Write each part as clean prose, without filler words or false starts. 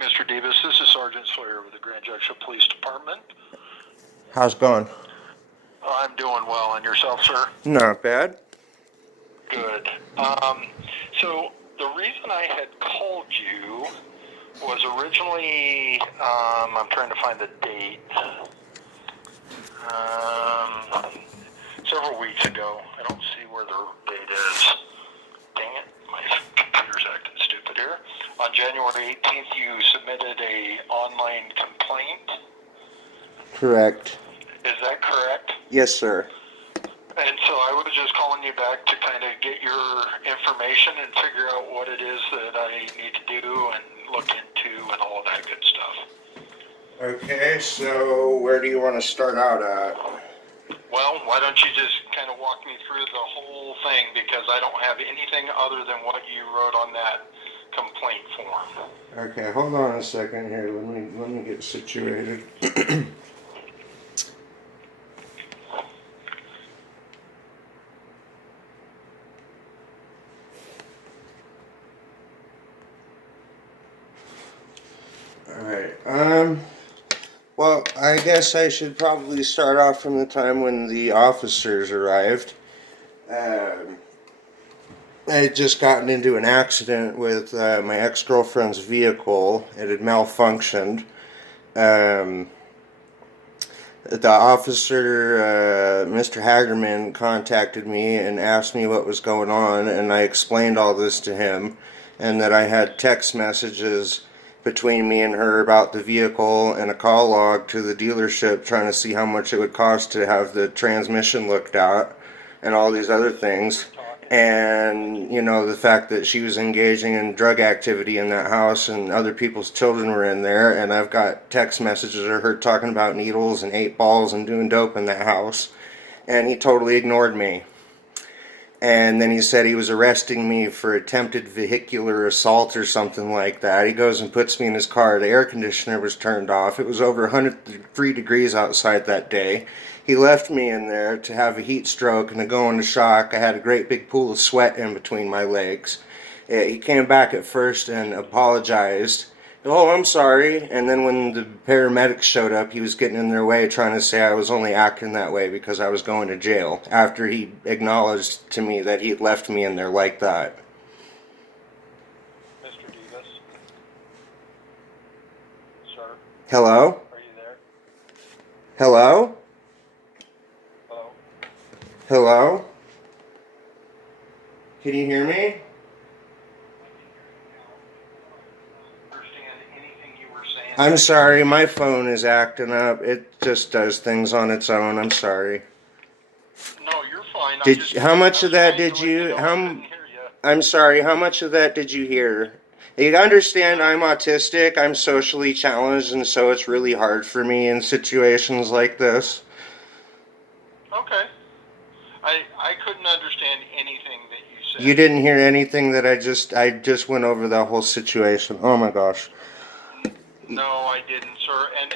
Mr. Davis, this is Sergeant Sawyer with the Grand Junction Police Department. How's it going? I'm doing well, and yourself, sir? Not bad. Good. So the reason I had called you was originally, I'm trying to find the date, several weeks ago. I don't see where the date is. Dang it, my computer's acting stupid here. On January 18th, you submitted a online complaint. Correct. Is that correct? Yes, sir. And so I was just calling you back to kind of get your information and figure out what it is that I need to do and look into and all of that good stuff. Okay, so where do you want to start out at? Well, why don't you just kind of walk me through the whole thing, because I don't have anything other than what you wrote on that complaint form. Okay, hold on a second here. Let me get situated. Alright, well, I guess I should probably start off from the time when the officers arrived. I had just gotten into an accident with my ex-girlfriend's vehicle. It had malfunctioned. The officer, Mr. Hagerman, contacted me and asked me what was going on, and I explained all this to him, and that I had text messages between me and her about the vehicle and a call log to the dealership trying to see how much it would cost to have the transmission looked at and all these other things. And, you know, the fact that she was engaging in drug activity in that house and other people's children were in there, and I've got text messages of her talking about needles and 8 balls and doing dope in that house, and he totally ignored me. And then he said he was arresting me for attempted vehicular assault or something like that. He goes and puts me in his car. The air conditioner was turned off. It was over 103 degrees outside that day. He left me in there to have a heat stroke and to go into shock. I had a great big pool of sweat in between my legs. He came back at first and apologized. Oh, I'm sorry. And then when the paramedics showed up, he was getting in their way trying to say I was only acting that way because I was going to jail, after he acknowledged to me that he had left me in there like that. Mr. Davis? Sir? Hello? Are you there? Hello? Hello? Hello? Can you hear me? I'm sorry, my phone is acting up. It just does things on its own. I'm sorry. No, you're fine. How much of that did you? I'm sorry. How much of that did you hear? You understand, I'm autistic. I'm socially challenged, and so it's really hard for me in situations like this. Okay. I couldn't understand anything that you said. You didn't hear anything that I just went over the whole situation. Oh my gosh. No, I didn't, sir. And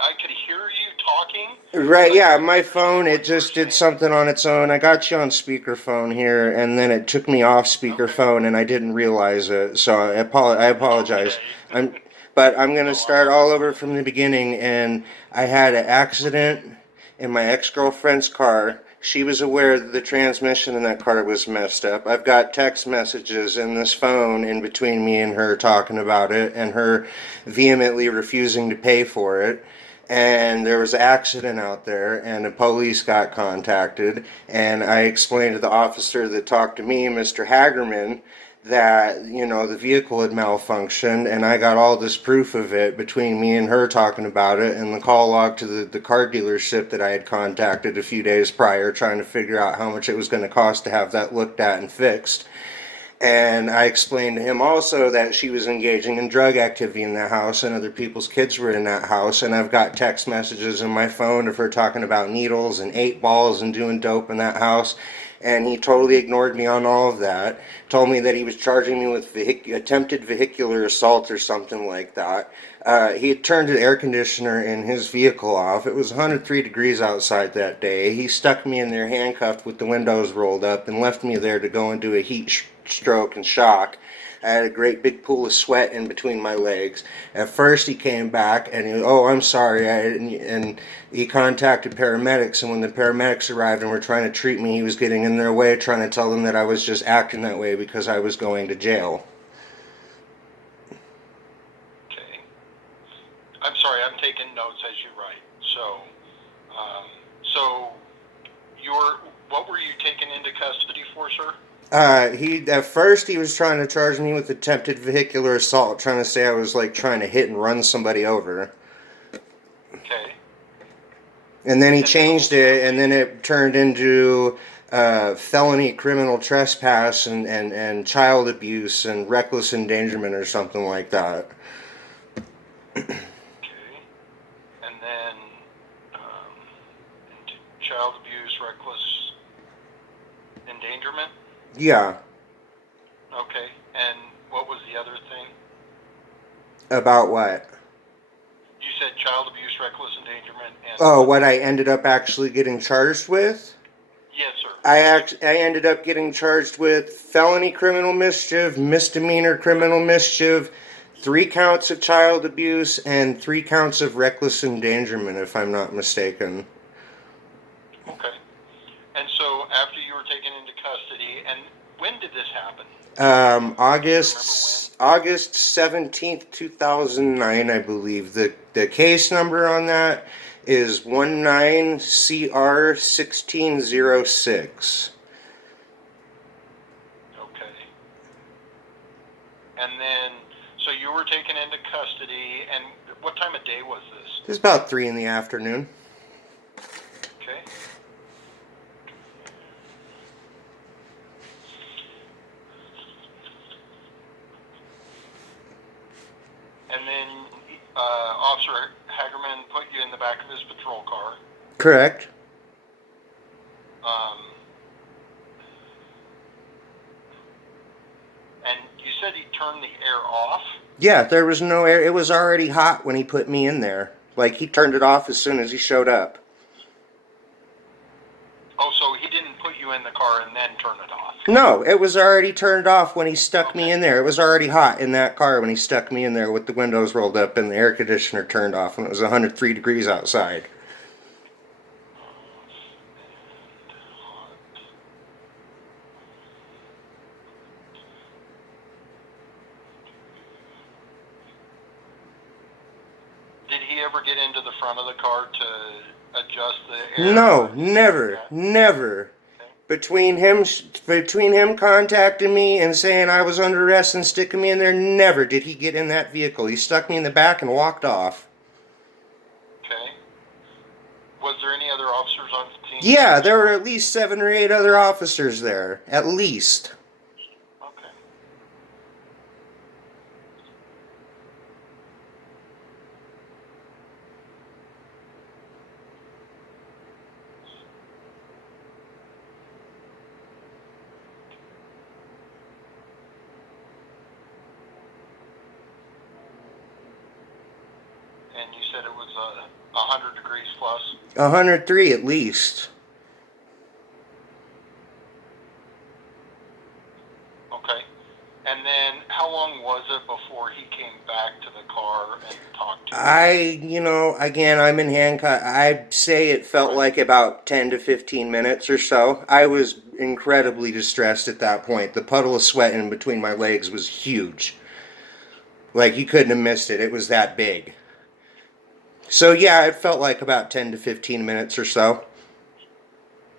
I could hear you talking. Right, yeah, my phone, it just did something on its own. I got you on speakerphone here, and then it took me off speakerphone, and I didn't realize it, so I apologize. Okay. But I'm going to start all over from the beginning, and I had an accident in my ex-girlfriend's car. She was aware that the transmission in that car was messed up. I've got text messages in this phone in between me and her talking about it, and her vehemently refusing to pay for it. And there was an accident out there, and the police got contacted, and I explained to the officer that talked to me, Mr. Hagerman, that, you know, the vehicle had malfunctioned, and I got all this proof of it between me and her talking about it, and the call log to the car dealership that I had contacted a few days prior, trying to figure out how much it was going to cost to have that looked at and fixed. And I explained to him also that she was engaging in drug activity in that house, and other people's kids were in that house, and I've got text messages in my phone of her talking about needles and 8 balls and doing dope in that house. And he totally ignored me on all of that. Told me that he was charging me with attempted vehicular assault or something like that. He had turned the air conditioner in his vehicle off. It was 103 degrees outside that day. He stuck me in there handcuffed with the windows rolled up and left me there to go into a heat stroke and shock. I had a great big pool of sweat in between my legs. At first, he came back and oh, I'm sorry, and he contacted paramedics. And when the paramedics arrived and were trying to treat me, he was getting in their way, trying to tell them that I was just acting that way because I was going to jail. Okay. I'm sorry, I'm taking notes as you write. So what were you taken into custody for, sir? At first he was trying to charge me with attempted vehicular assault, trying to say I was like trying to hit and run somebody over. Okay. And then he changed it, and then it turned into felony criminal trespass and child abuse and reckless endangerment or something like that. Okay. And then child abuse, reckless endangerment? Yeah. Okay. And what was the other thing? About what? You said child abuse, reckless endangerment, and... Oh, what I ended up actually getting charged with? Yes, sir. I ended up getting charged with felony criminal mischief, misdemeanor criminal mischief, 3 counts of child abuse, and 3 counts of reckless endangerment, if I'm not mistaken. Okay. And so after you were taken into custody, and when did this happen? August 17th, 2009, I believe. The case number on that is 19CR1606. Okay. And then, so you were taken into custody, and what time of day was this? It was about 3 in the afternoon. Okay. And then Officer Hagerman put you in the back of his patrol car. Correct. And you said he turned the air off? Yeah, there was no air. It was already hot when he put me in there. Like, he turned it off as soon as he showed up. Oh, so he didn't put you in the car and then turn it off? No, it was already turned off when he stuck me in there. It was already hot in that car when he stuck me in there with the windows rolled up and the air conditioner turned off when it was 103 degrees outside. Did he ever get into the front of the car to adjust the air? No, never. Between him contacting me and saying I was under arrest and sticking me in there, never did he get in that vehicle. He stuck me in the back and walked off. Okay. Was there any other officers on scene? Yeah, there were at least 7 or 8 other officers there. At least. Okay. And you said it was 100 degrees plus? 103 at least. Okay. And then how long was it before he came back to the car and talked to you? Again, I'm in handcuffs. I'd say it felt like about 10 to 15 minutes or so. I was incredibly distressed at that point. The puddle of sweat in between my legs was huge. Like, you couldn't have missed it. It was that big. So, yeah, it felt like about 10 to 15 minutes or so.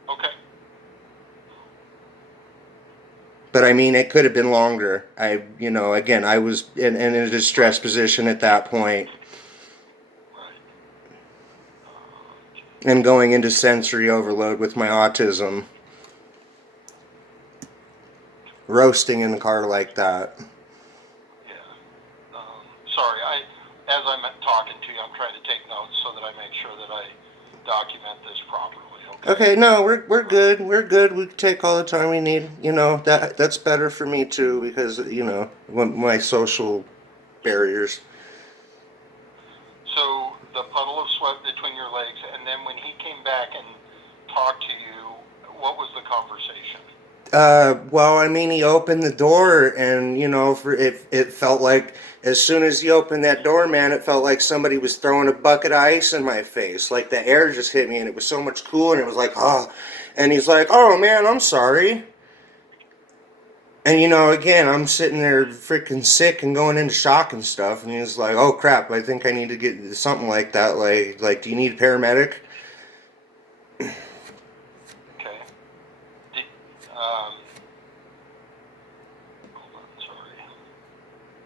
Okay. But, I mean, it could have been longer. Again, I was in a distressed position at that point. And going into sensory overload with my autism. Roasting in the car like that. Yeah. Sorry, as I'm talking to you, I'm trying to take notes so that I make sure that I document this properly. Okay, no, we're good. We're good. We can take all the time we need. That's better for me too because my social barriers. So the puddle of sweat between your legs, and then when he came back and talked to you, what was the conversation? Well, I mean, he opened the door, and you know, it felt like as soon as he opened that door, man, it felt like somebody was throwing a bucket of ice in my face. Like the air just hit me, and it was so much cool, and it was like, oh. And he's like, "Oh man, I'm sorry." And you know, again, I'm sitting there freaking sick and going into shock and stuff, and he's like, "Oh crap, I think I need to get something like that. Do you need a paramedic?" Okay. Did, hold on, sorry.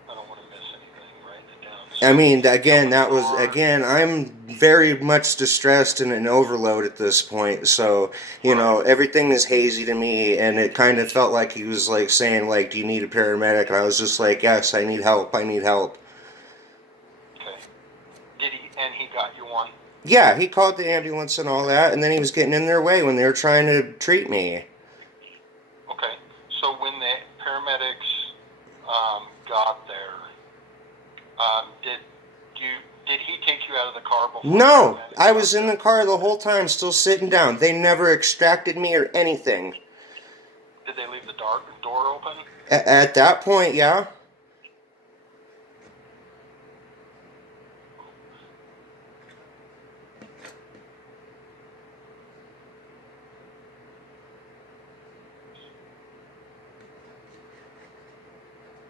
I don't want to miss anything. Write it down. I So, mean, again, open that was door. again. I'm very much distressed and in overload at this point. So you Right. know, everything is hazy to me, and it kind of felt like he was like saying, like, "Do you need a paramedic?" And I was just like, "Yes, I need help. I need help." Okay. Did he? And he got you one. Yeah, he called the ambulance and all that, and then he was getting in their way when they were trying to treat me. Okay. So when the paramedics got there, did you? Did he take you out of the car before? No, The paramedics I got was in there? the car the whole time, still sitting down. They never extracted me or anything. Did they leave the door open? At that point, yeah.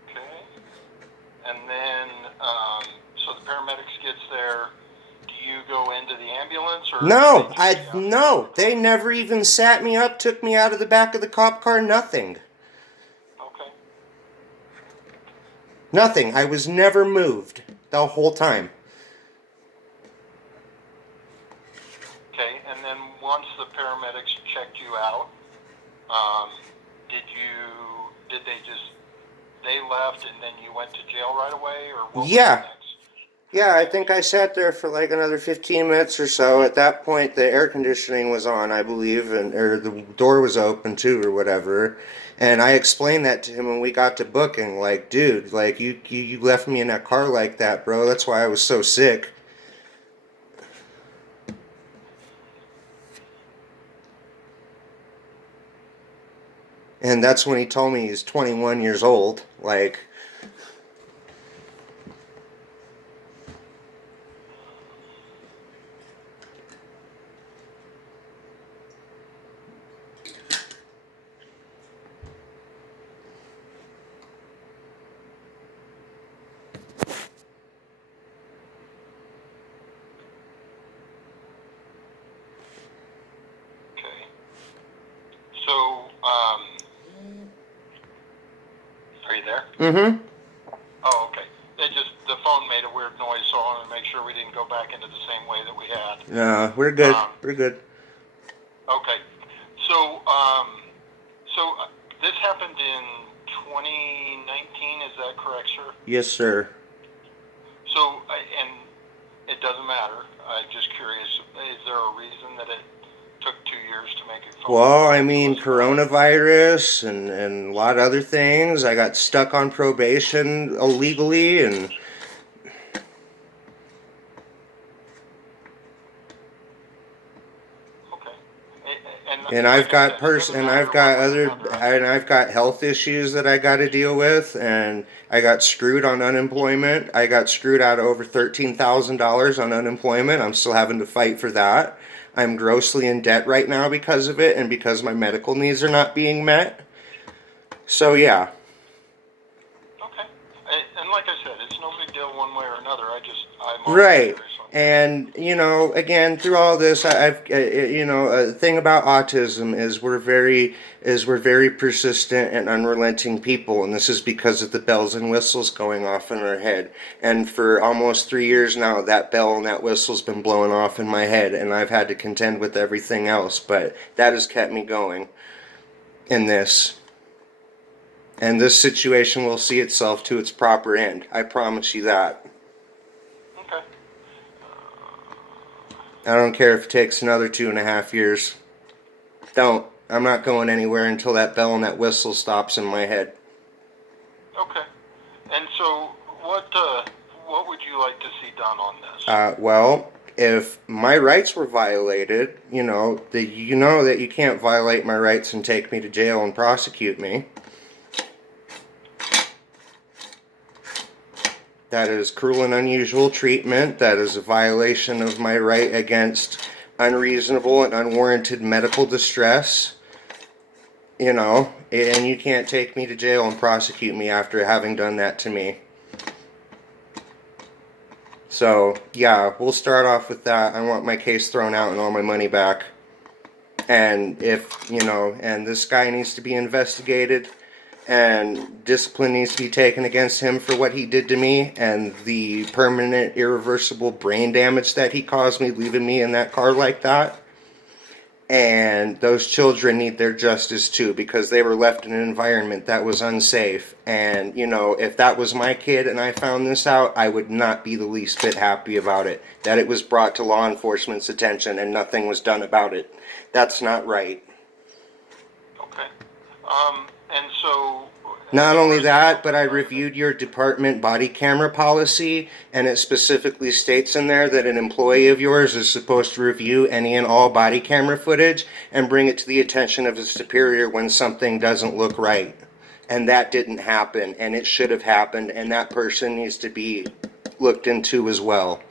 Okay. And then, so the paramedics gets there. Do you go into the ambulance, or do they No, take you out of no. the They car? never even sat me up, took me out of the back of the cop car, nothing. Okay. Nothing. I was never moved the whole time. Okay. And then once the paramedics checked you out, um, did they just, they left and then you went to jail right away, or what was the Yeah. next? Yeah, I Okay. think I sat there for like another 15 minutes or so. At that point, the air conditioning was on, I believe, and or the door was open too, or whatever. And I explained that to him when we got to booking. Like, dude, like you left me in that car like that, bro. That's why I was so sick. And that's when he told me he's 21 years old. Like, Okay. So, are you there? mm-hmm. Oh, okay. The phone made a weird noise, so I wanted to make sure we didn't go back into the same way that we had. No, we're good. Um, We're good. okay. So, this happened in 2019, is that correct, sir? Yes, sir. So, and it doesn't matter. I'm just curious. Is there a reason that it took 2 years to make it phone? Well, I mean, coronavirus and a lot of other things. I got stuck on probation illegally, and Okay. And and like I've I got said, it doesn't matter one way or another. and I've got health issues that I got to deal with, and I got screwed on unemployment. I got screwed out of over $13,000 on unemployment. I'm still having to fight for that. I'm grossly in debt right now because of it, and because my medical needs are not being met. So yeah. Okay. And like I said, it's no big deal one way or another. I'm always Right. curious on that. And, you know, again, through all this, you know, a thing about autism is we're very persistent and unrelenting people, and this is because of the bells and whistles going off in our head. And for almost 3 years now, that bell and that whistle's been blowing off in my head, and I've had to contend with everything else, but that has kept me going in this. And this situation will see itself to its proper end. I promise you that. Okay. I don't care if it takes another 2.5 years. Don't. I'm not going anywhere until that bell and that whistle stops in my head. Okay. And so, what would you like to see done on this? Well, if my rights were violated, that you can't violate my rights and take me to jail and prosecute me. That is cruel and unusual treatment. That is a violation of my right against unreasonable and unwarranted medical distress. And you can't take me to jail and prosecute me after having done that to me. So, yeah, we'll start off with that. I want my case thrown out and all my money back. And and this guy needs to be investigated, and discipline needs to be taken against him for what he did to me, and the permanent, irreversible brain damage that he caused me, leaving me in that car like that. And those children need their justice too, because they were left in an environment that was unsafe. And, if that was my kid and I found this out, I would not be the least bit happy about it. That it was brought to law enforcement's attention and nothing was done about it. That's not right. Okay. And so... Not only that, but I reviewed your department body camera policy, and it specifically states in there that an employee of yours is supposed to review any and all body camera footage and bring it to the attention of his superior when something doesn't look right. And that didn't happen, and it should have happened, and that person needs to be looked into as well.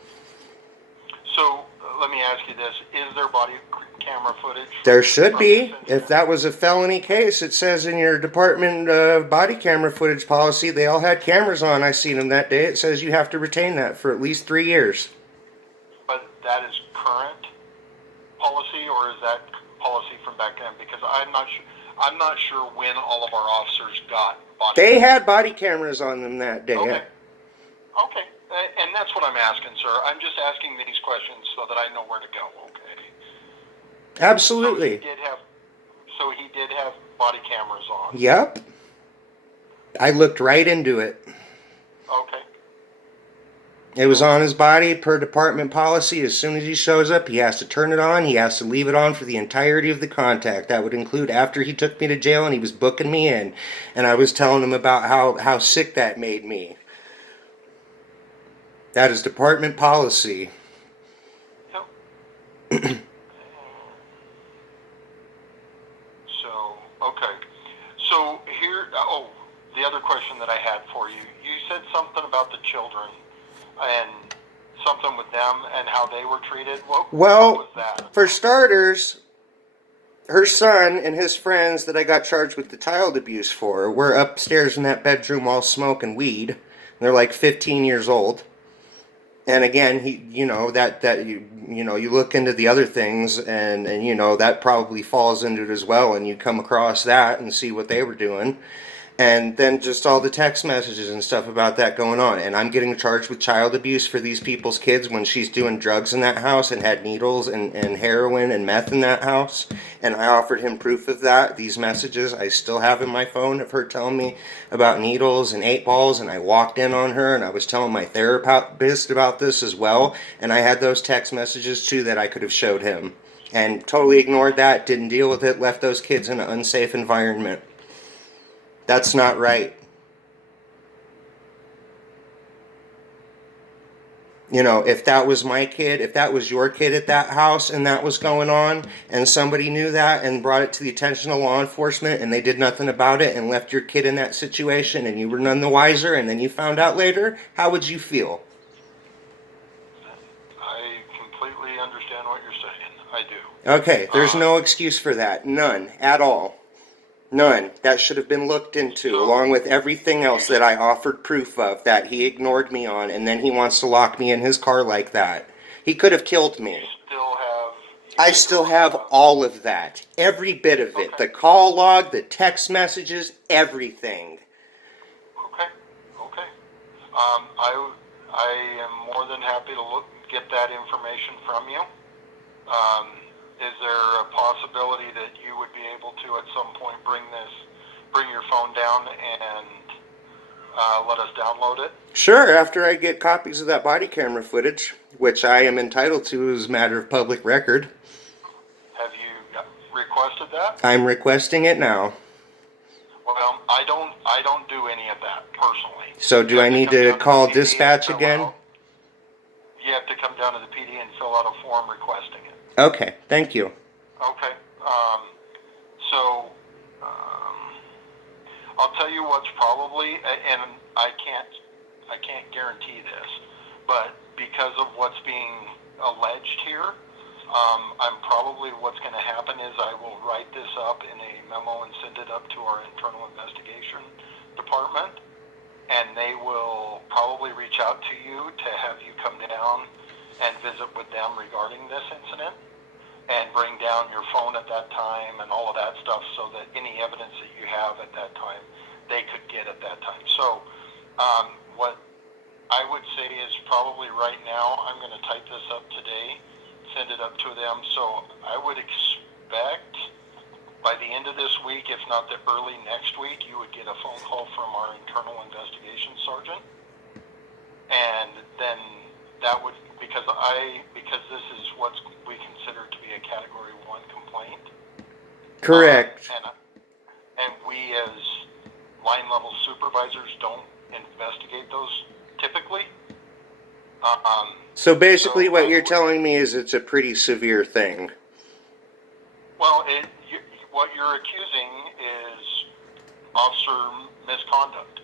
So, let me ask you this. Is there body camera footage? There should be. If that was a felony case, it says in your department body camera footage policy, they all had cameras on. I seen them that day. It says you have to retain that for at least 3 years. But that is current policy, or is that policy from back then? Because I'm not sure when all of our officers got body. They had body cameras on them that day. Okay. Okay. And that's what I'm asking, sir. I'm just asking these questions so that I know where to go. Okay. Absolutely. So he did have body cameras on. Yep. I looked right into it. Okay. It was on his body per department policy. As soon as he shows up, he has to turn it on. He has to leave it on for the entirety of the contact. That would include after he took me to jail and he was booking me in. And I was telling him about how sick that made me. That is department policy. Yep. Okay. So here, the other question that I had for you. You said something about the children and something with them and how they were treated. What was that? For starters, her son and his friends that I got charged with the child abuse for were upstairs in that bedroom all smoking weed. They're like 15 years old. And again, you look into the other things, and that probably falls into it as well. And you come across that and see what they were doing, and then just all the text messages and stuff about that going on. And I'm getting charged with child abuse for these people's kids when she's doing drugs in that house and had needles and heroin and meth in that house. And I offered him proof of that. These messages I still have in my phone of her telling me about needles and 8 balls. And I walked in on her and I was telling my therapist about this as well. And I had those text messages too that I could have showed him. And totally ignored that, didn't deal with it, left those kids in an unsafe environment. That's not right. If that was my kid, if that was your kid at that house and that was going on, and somebody knew that and brought it to the attention of law enforcement and they did nothing about it and left your kid in that situation and you were none the wiser and then you found out later, how would you feel? I completely understand what you're saying. I do. Okay, there's no excuse for that. None at all. None. That should have been looked into, along with everything else that I offered proof of that he ignored me on, and then he wants to lock me in his car like that. He could have killed me. I still have all of that. Every bit of it. Okay. The call log, the text messages, everything. Okay. I am more than happy to get that information from you. Is there a possibility that you would be able to at some point bring your phone down and let us download it? Sure, after I get copies of that body camera footage, which I am entitled to as a matter of public record. Have you requested that? I'm requesting it now. Well, I don't do any of that personally. So do I need to call dispatch again? Yeah, have to come down to the PD and fill out a form requesting it. Okay, thank you. Okay. So I'll tell you what's probably, and I can't guarantee this, but because of what's being alleged here, what's going to happen is I will write this up in a memo and send it up to our internal investigation department, and they will probably reach out to you to have you come down and visit with them regarding this incident, and bring down your phone at that time and all of that stuff, so that any evidence that you have at that time, they could get at that time. So what I would say is probably right now, I'm going to type this up today, send it up to them. So I would expect by the end of this week, if not the early next week, you would get a phone call from our internal investigation sergeant. And then that would, because this is what we consider to be a Category 1 complaint. Correct. And we as line level supervisors don't investigate those typically. So basically what you're telling me is it's a pretty severe thing. Well, what you're accusing is officer misconduct.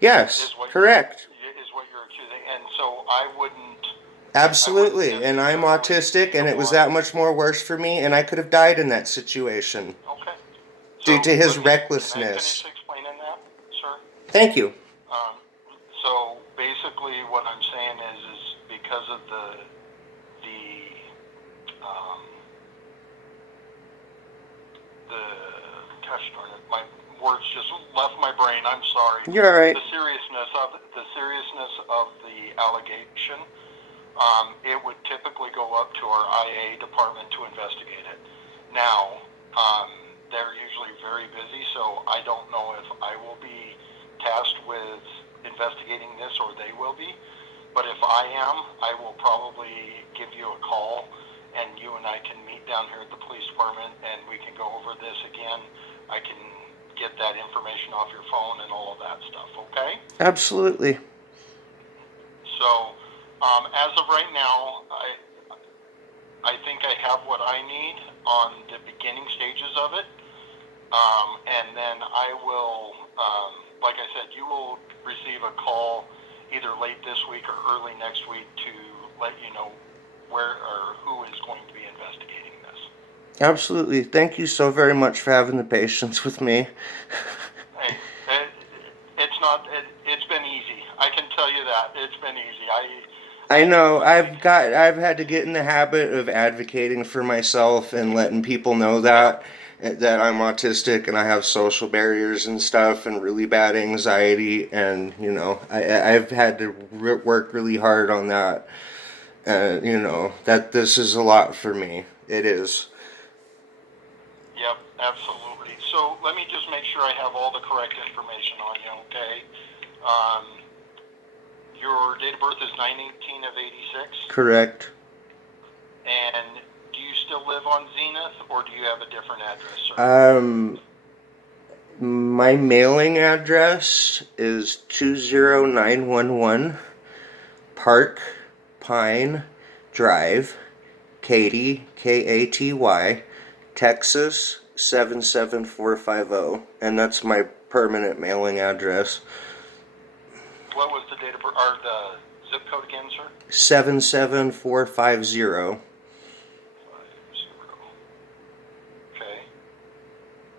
Yes, correct. Is what you're accusing. And so I wouldn't... Absolutely, and I'm autistic, and it was that much more worse for me, and I could have died in that situation. Okay. Due to his Can recklessness. I finish explaining that, sir? Thank you. So basically what I'm saying is because of the gosh darn it, my words just left my brain. I'm sorry. You're all right. The seriousness of the allegation, it would typically go up to our IA department to investigate it. Now, they're usually very busy, so I don't know if I will be tasked with investigating this or they will be. But if I am, I will probably give you a call, and you and I can meet down here at the police department, and we can go over this again. I can get that information off your phone and all of that stuff, okay? Absolutely. So, as of right now, I think I have what I need on the beginning stages of it. And then I will, like I said, you will receive a call either late this week or early next week to let you know where or who is going to be investigating this. Absolutely. Thank you so very much for having the patience with me. Hey, it's been easy. I can tell you that. It's been easy. I know. I've had to get in the habit of advocating for myself and letting people know that I'm autistic and I have social barriers and stuff and really bad anxiety, and I've had to work really hard on that. That this is a lot for me. It is. Yep, absolutely. So let me just make sure I have all the correct information on you, okay? Your date of birth is 9/18 of 86. Correct. And do you still live on Zenith, or do you have a different address, sir? My mailing address is 20911 Park Pine Drive, Katy, Katy, Texas 77450, and that's my permanent mailing address. What was the date of birth, or the zip code again, sir? 77450. Okay.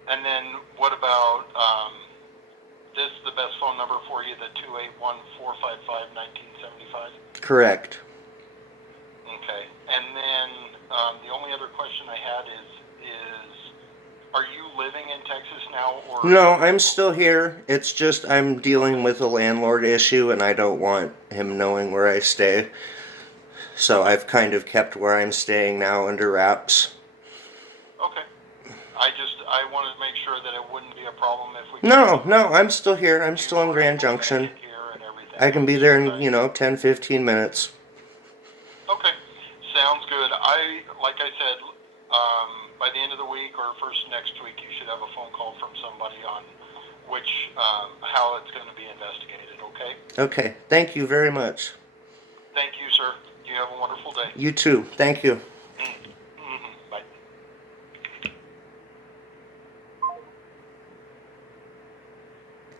And then what about, this is the best phone number for you, the 281-455-1975? Correct. Okay. And then the only other question I had is are you living in Texas now, or? No, I'm still here. It's just I'm dealing with a landlord issue, and I don't want him knowing where I stay. So I've kind of kept where I'm staying now under wraps. Okay. I wanted to make sure that it wouldn't be a problem if we... No, I'm still here. I'm still in Grand Junction. I can be there in, 10, 15 minutes. Okay. Sounds good. Like I said, by the end of the week or first next week, you should have a phone call from somebody on how it's going to be investigated, okay? Okay. Thank you very much. Thank you, sir. You You have a wonderful day. You too. Thank you.